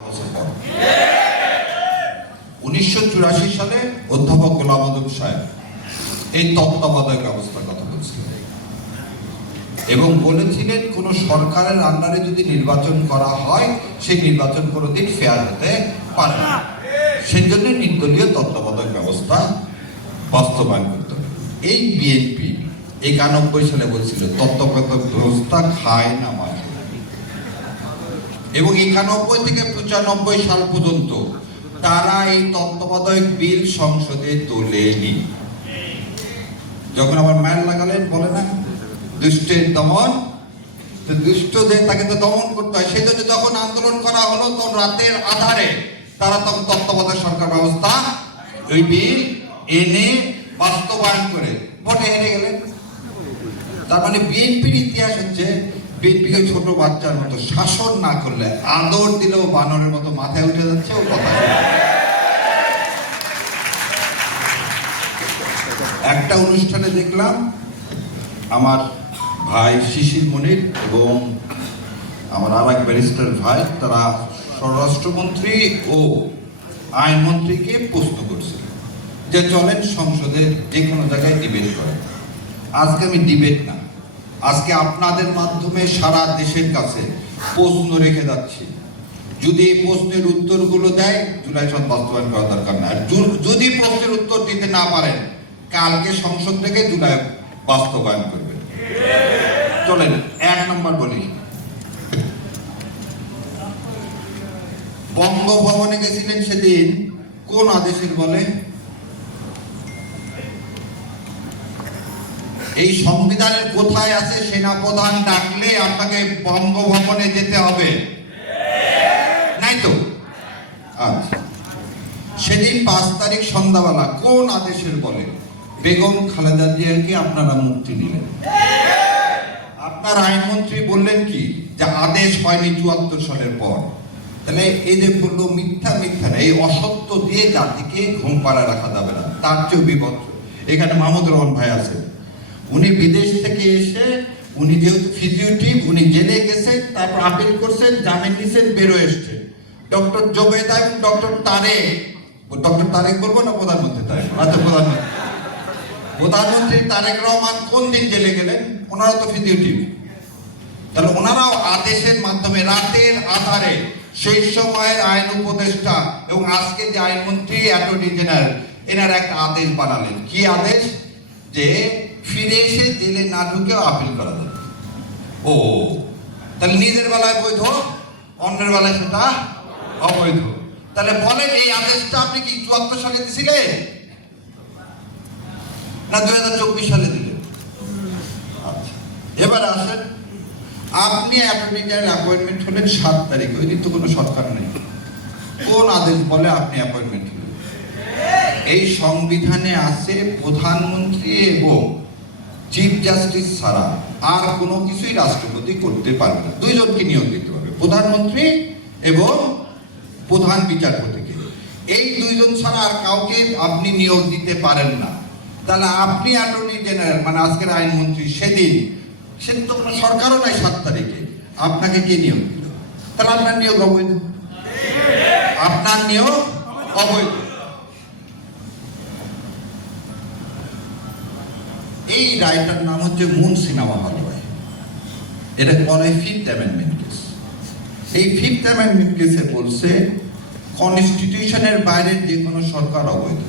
1984 সালে অধ্যাপক গোলাম আযম সাহেব এই তত্ত্বাবধায়ক ব্যবস্থার কথা বলছিলেন এবং বলেছিলেন কোন সরকারের আন্ডারে যদি নির্বাচন করা হয় সেই নির্বাচন কোনোদিন ফেয়ার হতে পারে না। সেই জন্য নির্দলীয় তত্ত্বাবধায়ক ব্যবস্থা বাস্তবায়ন করতে হবে। এই বিএনপি 91 সালে বলছিল তত্ত্বাবধায়ক ব্যবস্থা খায় না মাঝে, এবং 91 থেকে 95 সাল পর্যন্ত তারা এই তত্ত্বাবধায়ক বিল সংসদে তোলেনি। যখন আবার ম্যান লাগালেন, বলে না দুষ্টের দমন, তো দুষ্টদের তাকে তো দমন করতে হয়। সেই জন্য যখন আন্দোলন করা হলো তখন রাতের আধারে তারা তখন তত্ত্বাবধায়ক সরকার ব্যবস্থা ওই বিল এনে বাস্তবায়ন করে ভোটে হেরে গেলেন। তার মানে বিএনপির ইতিহাস হচ্ছে বিএনপিকে ছোট বাচ্চার মতো শাসন না করলে আদর দিলেও বানরের মতো মাথায় উঠে যাচ্ছে ও কথা। একটা অনুষ্ঠানে দেখলাম আমার ভাই শিশির মনির এবং আমার আর এক ব্যারিস্টার ভাই, তারা স্বরাষ্ট্রমন্ত্রী ও আইনমন্ত্রীকে প্রশ্ন করছিল যে চলেন সংসদের যে কোনো জায়গায় ডিবেট করেন। আজকে আমি ডিবেট না, আজকে আপনাদের মাধ্যমে সারা দেশের কাছে প্রশ্ন রেখে যাচ্ছি। যদি এই প্রশ্নের উত্তরগুলো দেয়, জুলাই সনদ বাস্তবায়ন করা দরকার না। আর যদি প্রশ্নের উত্তর দিতে না পারেন, কালকে সংসদ থেকে জুলাই বাস্তবায়ন করবেন। চলেন 1 নম্বর বলি, বঙ্গভবনে গেছিলেন সেদিন কোন আদেশের বলে? এই সংবিধানের কোথায় আছে সেনাপ্রধান ডাকলে আপনাকে বঙ্গভবনে যেতে হবে? নাই তো। আচ্ছা, সেদিন 5 তারিখ সন্ধ্যাবেলা কোন আদেশের বলে বেগম খালেদা জিয়াকে আপনারা মুক্তি দিলেন? আপনার আইনমন্ত্রী বললেন কি যে আদেশ হয়নি 74 সালের পর। তাহলে এই যে বললো মিথ্যা মিথ্যা, এই অসত্য দিয়ে জাতিকে ঘুম পাড়া রাখা যাবে না। তার চেয়েও বিপদ। এখানে মাহমুদুর রহমান ভাই আছে, উনি বিদেশ থেকে এসে, উনি যেহেতু ফিজিওটিভ, উনি জেলে গেছেন, তারপর আপিল করছেন, জামিন নিছেন, বেরো এসছে। ডক্টর জোবেদা এবং ডক্টর তারেক বলবো না প্রধানমন্ত্রী তারেক? আচ্ছা, প্রধানমন্ত্রী তারেক রহমান কোন দিন জেলে গেলেন? ওনারা তো ফিজিওটিভ। তাহলে ওনারাও আদেশের মাধ্যমে রাতের আধারে সেই সময়ের আইন উপদেষ্টা এবং আজকে যে আইনমন্ত্রী অ্যাটর্নি জেনারেল, এনার একটা আদেশ বানালেন। কি আদেশ? যে ফিরে এসে জেলে না ঢুকেও আপিল করা যাবে। ও, তাহলে নিজের বেলায় বৈধ, অন্যের বেলায় সেটা অবৈধ। তাহলে বলেন এই আদেশটা আপনি কি 74 সালে দিছিলেন না 2024 সালে দিলেন? আচ্ছা, এবার আসেন, আপনি অ্যাটর্নি জেনারেল অ্যাপয়েন্টমেন্ট হলেন 7 তারিখ, ওই দিন তো কোনো সরকার নেই। কোন আদেশ বলে আপনি অ্যাপয়েন্টমেন্ট হলেন? এই সংবিধানে আছে প্রধানমন্ত্রী এবং চিফ জাস্টিস ছাড়া আর কোনো কিছুই রাষ্ট্রপতি করতে পারবে না। 2 জনকে নিয়োগ দিতে পারবে, প্রধানমন্ত্রী এবং প্রধান বিচারপতিকে। এই 2 জন ছাড়া আর কাউকে আপনি নিয়োগ দিতে পারেন না। তাহলে আপনি অ্যাটর্নি জেনারেল, মানে আজকের আইনমন্ত্রী, সেদিন তো কোনো সরকারও নাই 7 তারিখে, আপনাকে কে নিয়োগ দিল? তাহলে আপনার নিয়োগ অবৈধ, আপনার নিয়োগ অবৈধ। এই রায়টার নাম হচ্ছে মুন সিনেমা হল রায়। এটা বলে 5th অ্যামেন্ডমেন্ট কেস। এই 5th অ্যামেন্ডমেন্ট কেসে বলছে কনস্টিটিউশনের বাইরে যে কোনো সরকার অবৈধ।